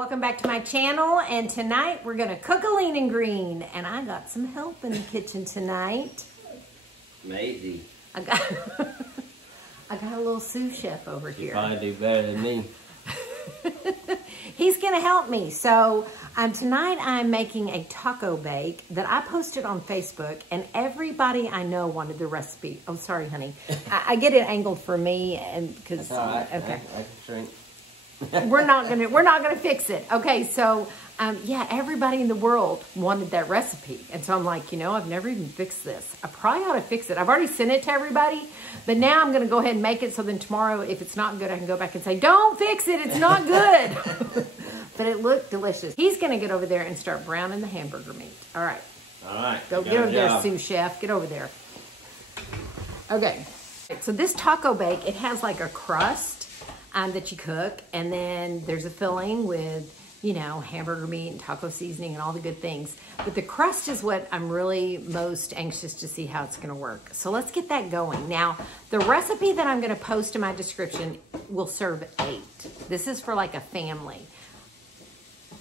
welcome back to my channel, and tonight we're gonna cook a lean and green, and I got some help in the kitchen tonight. Maybe. I got a little sous chef over here. You probably do better than me. He's gonna help me. So tonight I'm making a taco bake that I posted on Facebook, and everybody I know wanted the recipe. Oh, sorry, honey. I get it angled for me, and because That's all right. okay, I can shrink. we're not gonna fix it. Okay, so yeah, everybody in the world wanted that recipe, and so I'm like, you know, I've never even fixed this. I probably ought to fix it. I've already sent it to everybody, but now I'm gonna go ahead and make it, so then tomorrow, if it's not good, I can go back and say, don't fix it, it's not good. But it looked delicious. He's gonna get over there and start browning the hamburger meat. All right. All right. Go get over there, sous chef. Get over there. Okay. So this taco bake, it has like a crust that you cook, and then there's a filling with, you know, hamburger meat and taco seasoning and all the good things. But the crust is what I'm really most anxious to see how it's gonna work. So let's get that going. Now, the recipe that I'm gonna post in my description will serve 8. This is for like a family.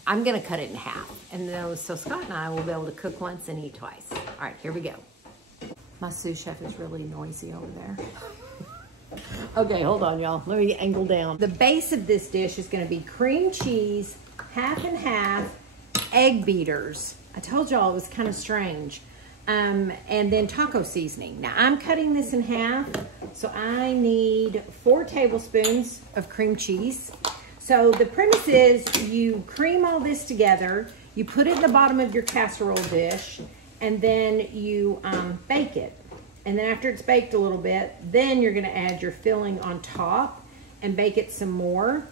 I'm gonna cut it in half. And then, so Scott and I will be able to cook once and eat twice. All right, here we go. My sous chef is really noisy over there. Okay, hold on, y'all. Let me angle down. The base of this dish is gonna be cream cheese, half and half, egg beaters. I told y'all it was kind of strange. And then taco seasoning. Now, I'm cutting this in half, so I need 4 tablespoons of cream cheese. So the premise is you cream all this together, you put it in the bottom of your casserole dish, and then you bake it. And then after it's baked a little bit, then you're gonna add your filling on top and bake it some more.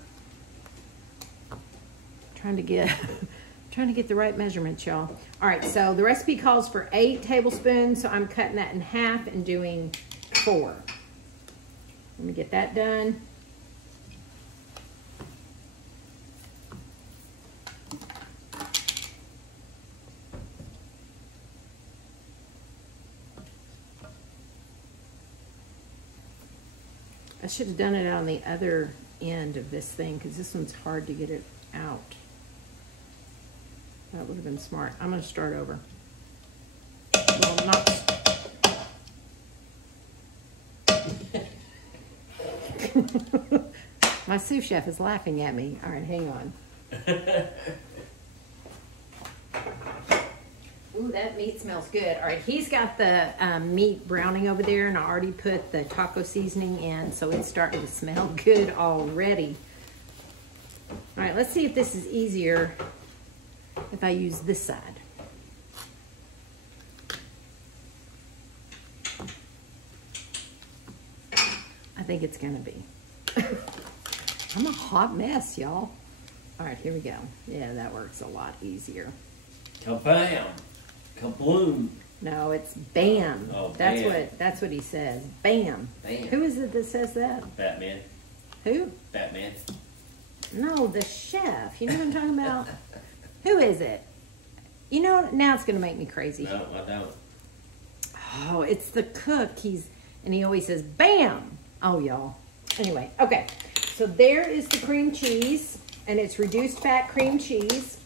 Trying to get the right measurements, y'all. All right, so the recipe calls for 8 tablespoons, so I'm cutting that in half and doing 4. Let me get that done. I should have done it on the other end of this thing, because this one's hard to get it out. That would have been smart. I'm going to start over. Well, not... My sous chef is laughing at me. All right, hang on. Ooh, that meat smells good. All right, he's got the meat browning over there, and I already put the taco seasoning in, so it's starting to smell good already. All right, let's see if this is easier if I use this side. I think it's gonna be. I'm a hot mess, y'all. All right, here we go. Yeah, that works a lot easier. Kabam! Kabloom! No, it's bam. Oh, that's what he says. Bam. Bam. Who is it that says that? Batman. Who? Batman. No, the chef. You know what I'm talking about? Who is it? You know, now it's gonna make me crazy. No, I don't. Oh, it's the cook. He always says bam. Oh, y'all. Anyway, okay. So there is the cream cheese, and it's reduced fat cream cheese.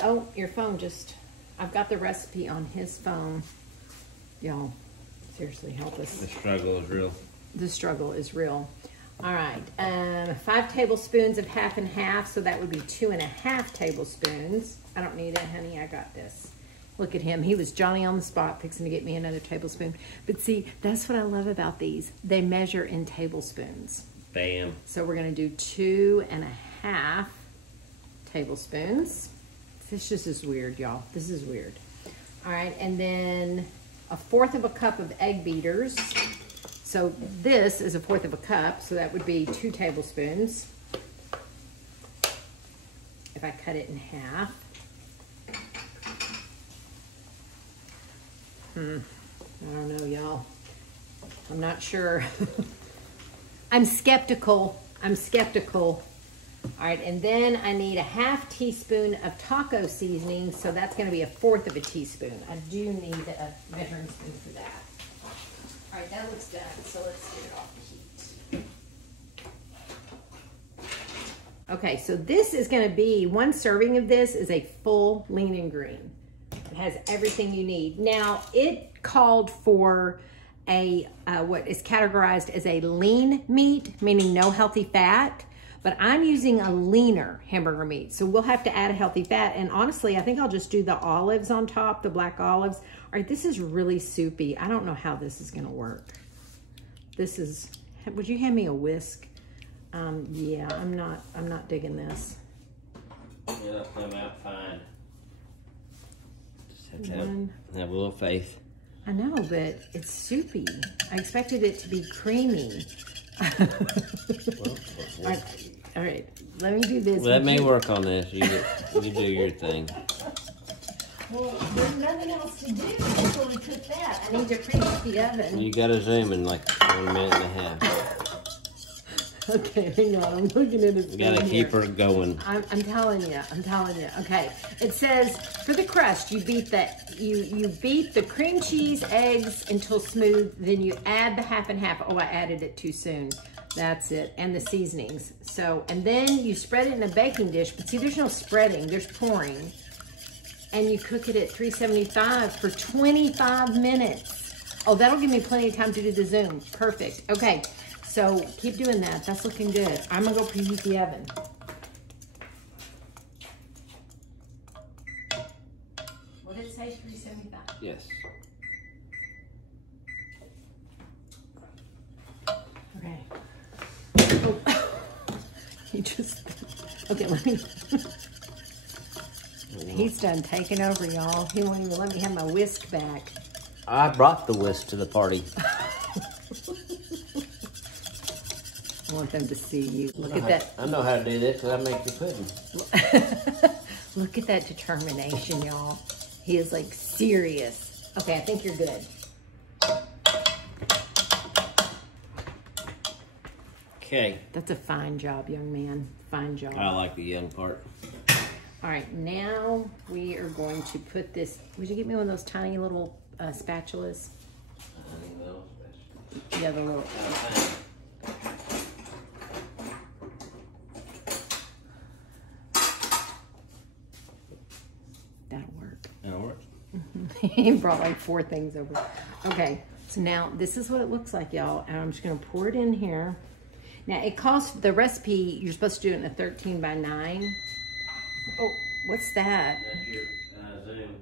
Oh, your phone just... I've got the recipe on his phone. Y'all, seriously, help us. The struggle is real. The struggle is real. All right, 5 tablespoons of half and half, so that would be 2.5 tablespoons. I don't need it, honey, I got this. Look at him, he was Johnny on the spot, fixing to get me another tablespoon. But see, that's what I love about these. They measure in tablespoons. Bam. So we're gonna do 2.5 tablespoons. This just is weird, y'all. This is weird. All right, and then 1/4 cup of egg beaters. So this is 1/4 cup, so that would be 2 tablespoons. If I cut it in half. I don't know, y'all. I'm not sure. I'm skeptical. I'm skeptical. All right, and then I need 1/2 teaspoon of taco seasoning, so that's gonna be 1/4 teaspoon. I do need a measuring spoon for that. All right, that looks done, so let's get it off the heat. Okay, so this is gonna be, one serving of this is a full lean and green. It has everything you need. Now, it called for a, what is categorized as a lean meat, meaning no healthy fat, but I'm using a leaner hamburger meat. So we'll have to add a healthy fat. And honestly, I think I'll just do the olives on top, the black olives. All right, this is really soupy. I don't know how this is gonna work. This is, would you hand me a whisk? Yeah, I'm not digging this. It'll come out fine. Just have to have a little faith. I know, but it's soupy. I expected it to be creamy. All right, let me do this. Let me work on this. You do your thing. Well, there's nothing else to do before we cook that. I need to preheat the oven. You gotta zoom in like 1 minute and a half. Okay, hang on. I'm looking at it. You gotta keep her going. I'm telling you. Okay. It says for the crust, you beat the cream cheese, eggs until smooth. Then you add the half and half. Oh, I added it too soon. That's it. And the seasonings. So, and then you spread it in a baking dish. But see, there's no spreading. There's pouring. And you cook it at 375 for 25 minutes. Oh, that'll give me plenty of time to do the zoom. Perfect. Okay. So keep doing that. That's looking good. I'm gonna go preheat the oven. What did it say? 375? Yes. Okay. Oh. He just, okay, let me. He's done taking over, y'all. He won't even let me have my whisk back. I brought the whisk to the party. I want them to see you. Look at that. I know how to do this because I make the pudding. Look at that determination, y'all. He is like serious. Okay, I think you're good. Okay. That's a fine job, young man. Fine job. I like the young part. All right, now we are going to put this. Would you get me one of those tiny little spatulas? Yeah, the little. That'll work. That'll work. He brought like 4 things over. Okay, so now this is what it looks like, y'all. And I'm just gonna pour it in here. Now it calls, the recipe, you're supposed to do it in a 13 by 9. Oh, what's that? That's your zoom.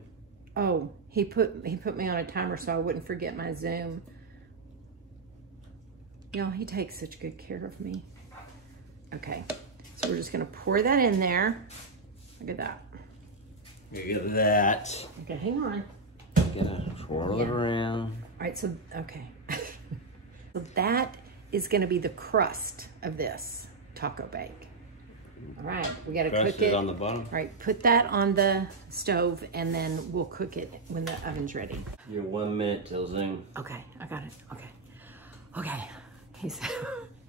Oh, he put me on a timer so I wouldn't forget my zoom. Y'all, he takes such good care of me. Okay, so we're just gonna pour that in there. Look at that. Look at that. Okay, hang on. You gotta swirl it around. All right, so, okay. So that is gonna be the crust of this taco bake. All right, we gotta cook it. On the bottom. All right, put that on the stove and then we'll cook it when the oven's ready. You're 1 minute till zoom. Okay, I got it, okay.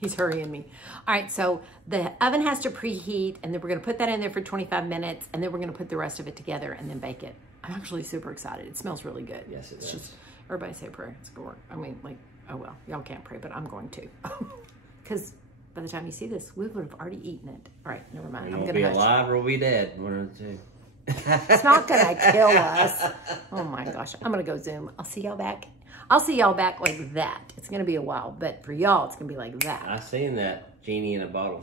He's hurrying me. All right, so the oven has to preheat and then we're gonna put that in there for 25 minutes and then we're gonna put the rest of it together and then bake it. I'm actually super excited. It smells really good. Yes, it does. Just, everybody say a prayer, it's gonna work. I mean, like, oh well, y'all can't pray, but I'm going to. Because by the time you see this, we would have already eaten it. All right, never mind. I'm gonna be alive or we'll be dead. One of the two. It's not gonna kill us. Oh my gosh, I'm gonna go zoom. I'll see y'all back. I'll see y'all back like that. It's gonna be a while, but for y'all, it's gonna be like that. I seen that genie in a bottle.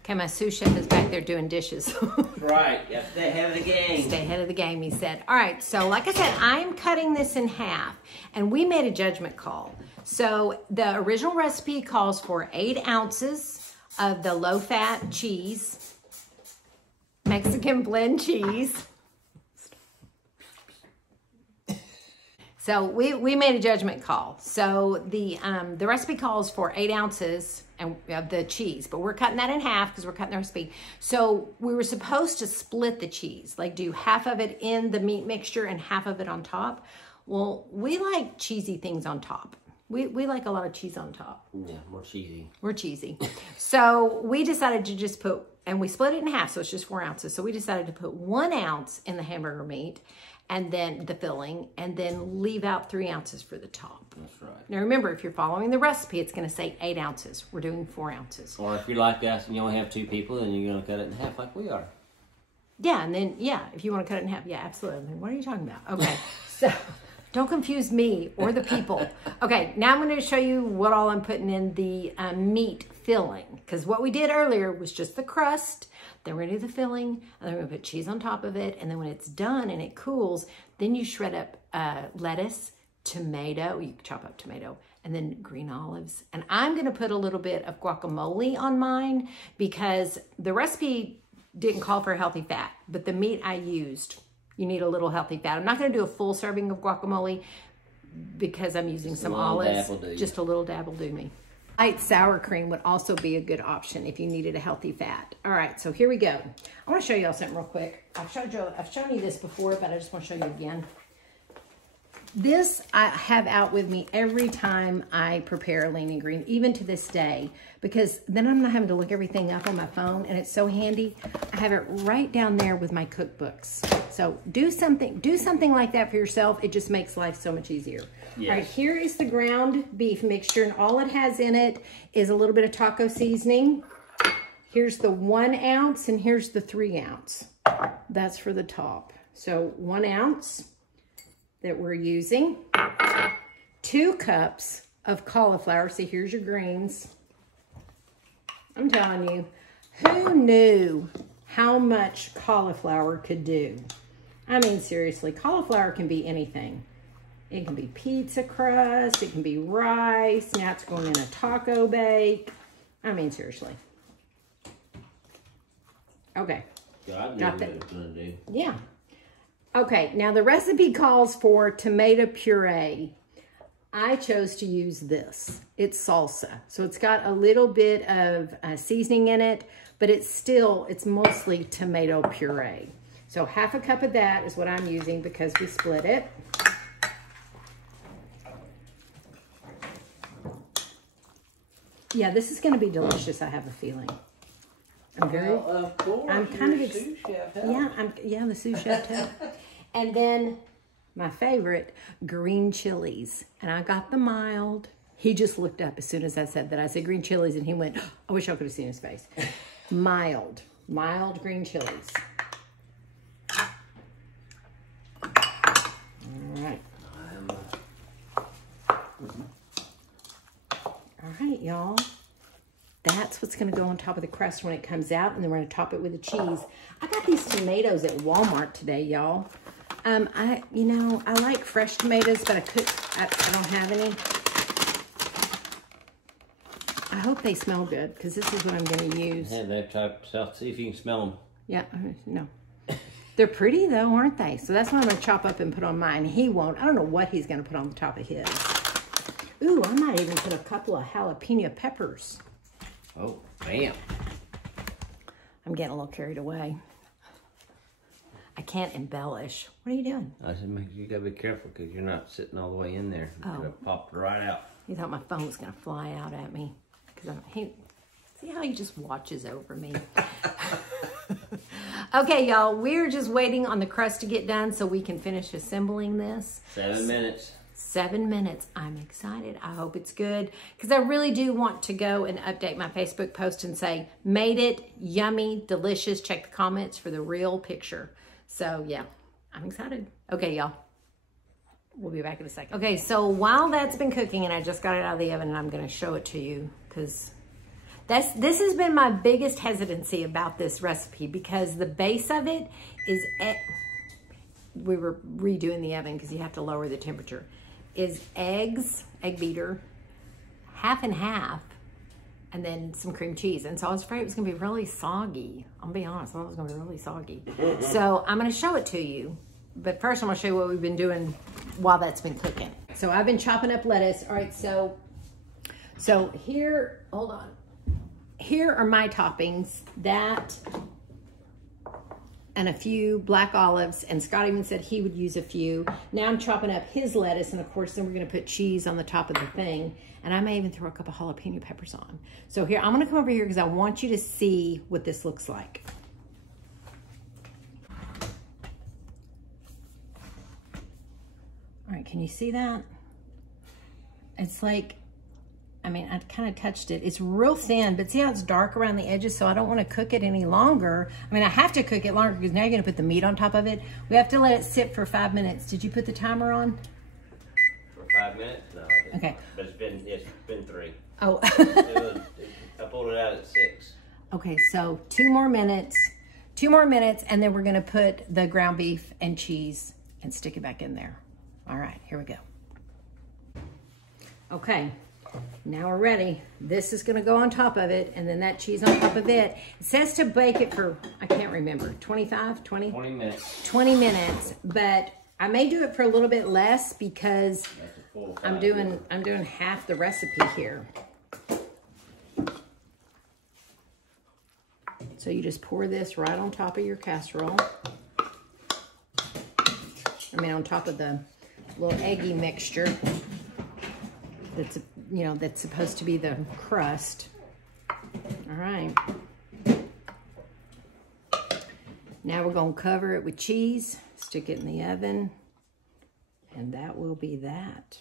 Okay, my sous chef is back there doing dishes. Right, you have to stay ahead of the game. Stay ahead of the game, he said. All right, so like I said, I'm cutting this in half, and we made a judgment call. So the original recipe calls for 8 ounces of the low-fat cheese, Mexican blend cheese. So we made a judgment call. So the recipe calls for 8 ounces of the cheese, but we're cutting that in half because we're cutting the recipe. So we were supposed to split the cheese, like do half of it in the meat mixture and half of it on top. Well, we like cheesy things on top. We like a lot of cheese on top. Yeah, more cheesy. We're cheesy. So we decided to just put, and we split it in half, so it's just 4 ounces. So we decided to put 1 ounce in the hamburger meat and then the filling, and then leave out 3 ounces for the top. That's right. Now remember, if you're following the recipe, it's going to say 8 ounces. We're doing 4 ounces. Or if you're like us and you only have 2 people, then you're going to cut it in half like we are. Yeah, and then, yeah, if you want to cut it in half, yeah, absolutely. What are you talking about? Okay, so don't confuse me or the people. Okay, now I'm going to show you what all I'm putting in the meat filling. Because what we did earlier was just the crust. Then we're going to do the filling, and then we're going to put cheese on top of it. And then when it's done and it cools, then you shred up lettuce, tomato, you chop up tomato, and then green olives. And I'm going to put a little bit of guacamole on mine because the recipe didn't call for healthy fat, but the meat I used, you need a little healthy fat. I'm not going to do a full serving of guacamole because I'm using some olives. Just a little dab will do me. Light sour cream would also be a good option if you needed a healthy fat. All right, so here we go. I want to show y'all something real quick. I've shown you this before, but I just want to show you again. This I have out with me every time I prepare a lean and green, even to this day, because then I'm not having to look everything up on my phone, and it's so handy. I have it right down there with my cookbooks. So do something like that for yourself. It just makes life so much easier. Yes. All right, here is the ground beef mixture, and all it has in it is a little bit of taco seasoning. Here's the 1 ounce, and here's the 3 ounce. That's for the top. So 1 ounce that we're using. 2 cups of cauliflower. See, here's your greens. I'm telling you, who knew how much cauliflower could do? I mean, seriously, cauliflower can be anything. It can be pizza crust, it can be rice, now it's going in a taco bake. I mean, seriously. Okay. God knew what it was going to do. Yeah. Okay, now the recipe calls for tomato puree. I chose to use this. It's salsa. So it's got a little bit of seasoning in it, but it's mostly tomato puree. So 1/2 cup of that is what I'm using because we split it. Yeah, this is going to be delicious, I have a feeling. Well, of course. I'm kind of sous chef help. Yeah, the sous chef help. And then my favorite, green chilies. And I got the mild. He just looked up as soon as I said that. I said green chilies, and he went, oh, I wish I could have seen his face. Mild green chilies. All right. All right, y'all. That's what's going to go on top of the crust when it comes out, and then we're going to top it with the cheese. I got these tomatoes at Walmart today, y'all. I like fresh tomatoes, but I don't have any. I hope they smell good, because this is what I'm going to use. Yeah, they type south. See if you can smell them. Yeah, no. They're pretty, though, aren't they? So that's what I'm going to chop up and put on mine. He won't. I don't know what he's going to put on the top of his. Ooh, I might even put a couple of jalapeno peppers. Oh, bam. I'm getting a little carried away. I can't embellish. What are you doing? I said, you gotta be careful because you're not sitting all the way in there. It's gonna pop right out. You thought my phone was gonna fly out at me. See how he just watches over me. Okay, y'all, we're just waiting on the crust to get done so we can finish assembling this. 7 minutes. 7 minutes. I'm excited. I hope it's good because I really do want to go and update my Facebook post and say, made it, yummy, delicious. Check the comments for the real picture. So yeah, I'm excited. Okay, y'all. We'll be back in a second. Okay, so while that's been cooking and I just got it out of the oven and I'm going to show it to you because this has been my biggest hesitancy about this recipe because the base of it is, we were redoing the oven because you have to lower the temperature, is eggs, egg beater, 1/2 and 1/2, and then some cream cheese. And so I was afraid it was going to be really soggy. I'll be honest, I thought it was going to be really soggy. So I'm going to show it to you. But first I'm going to show you what we've been doing while that's been cooking. So I've been chopping up lettuce. All right, so here, hold on. Here are my toppings. That and a few black olives, and Scott even said he would use a few. Now I'm chopping up his lettuce, and of course then we're gonna put cheese on the top of the thing, and I may even throw a couple jalapeno peppers on. So here, I'm gonna come over here because I want you to see what this looks like. right, can you see that? It's like, I mean, I kind of touched it. It's real thin, but see how it's dark around the edges, so I don't want to cook it any longer. I mean, I have to cook it longer because now you're going to put the meat on top of it. We have to let it sit for 5 minutes. Did you put the timer on? For 5 minutes? No, I didn't. Okay. But it's been 3. Oh. I pulled it out at 6. Okay, so 2 more minutes. 2 more minutes, and then we're going to put the ground beef and cheese and stick it back in there. All right, here we go. Okay, now we're ready. This is gonna go on top of it, and then that cheese on top of it. It says to bake it for, I can't remember, 25, 20? 20 minutes. 20 minutes, but I may do it for a little bit less because I'm doing half the recipe here. So you just pour this right on top of your casserole. I mean, on top of the little eggy mixture that's, you know, that's supposed to be the crust. All right. Now we're gonna cover it with cheese, stick it in the oven, and that will be that.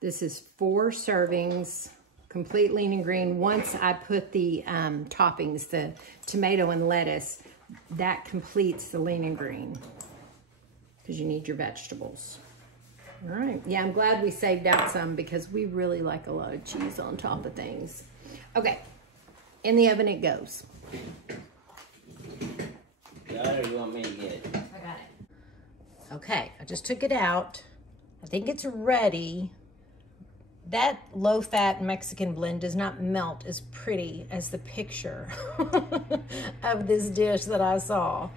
This is 4 servings, complete lean and green. Once I put the toppings, the tomato and lettuce, that completes the lean and green because you need your vegetables. All right, yeah, I'm glad we saved out some because we really like a lot of cheese on top of things. Okay, in the oven it goes. Got it, or you want me to get it? I got it. Okay, I just took it out. I think it's ready. That low-fat Mexican blend does not melt as pretty as the picture of this dish that I saw.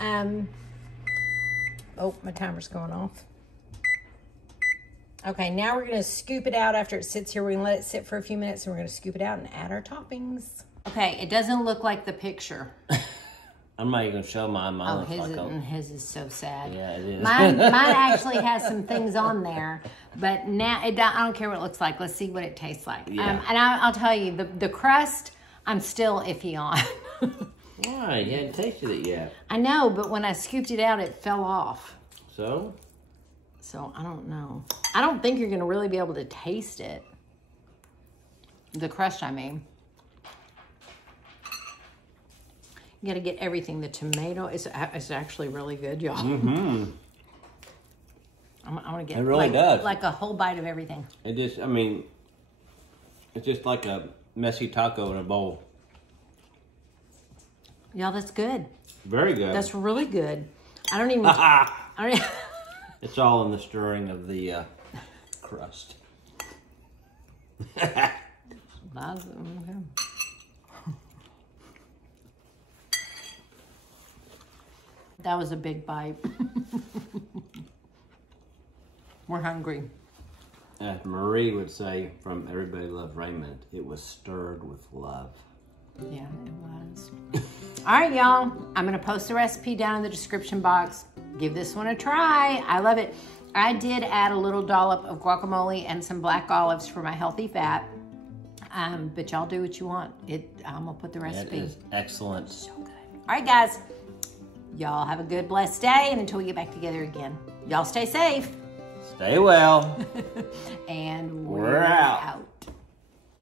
Oh, my timer's going off. Okay, now we're gonna scoop it out after it sits here. We're gonna let it sit for a few minutes and we're gonna scoop it out and add our toppings. Okay, it doesn't look like the picture. I'm not even gonna show mine. Oh, his is so sad. Yeah, it is. Mine actually has some things on there, but now I don't care what it looks like. Let's see what it tastes like. Yeah. And I'll tell you, the crust, I'm still iffy on. Why? You hadn't tasted it yet. I know, but when I scooped it out, it fell off. So? So I don't know. I don't think you're gonna really be able to taste it. The crust, I mean. You gotta get everything. The tomato is actually really good, y'all. Mm-hmm. I'm gonna get it really does. Like a whole bite of everything. It just, I mean, it's just like a messy taco in a bowl. Y'all, that's good. Very good. That's really good. I don't even. It's all in the stirring of the crust. Okay. That was a big bite. We're hungry. As Marie would say from Everybody Loved Raymond, it was stirred with love. Yeah, it was. All right, y'all. I'm going to post the recipe down in the description box. Give this one a try. I love it. I did add a little dollop of guacamole and some black olives for my healthy fat. But y'all do what you want. I'm going to put the recipe. It is excellent. So good. All right, guys. Y'all have a good, blessed day. And until we get back together again, y'all stay safe. Stay well. And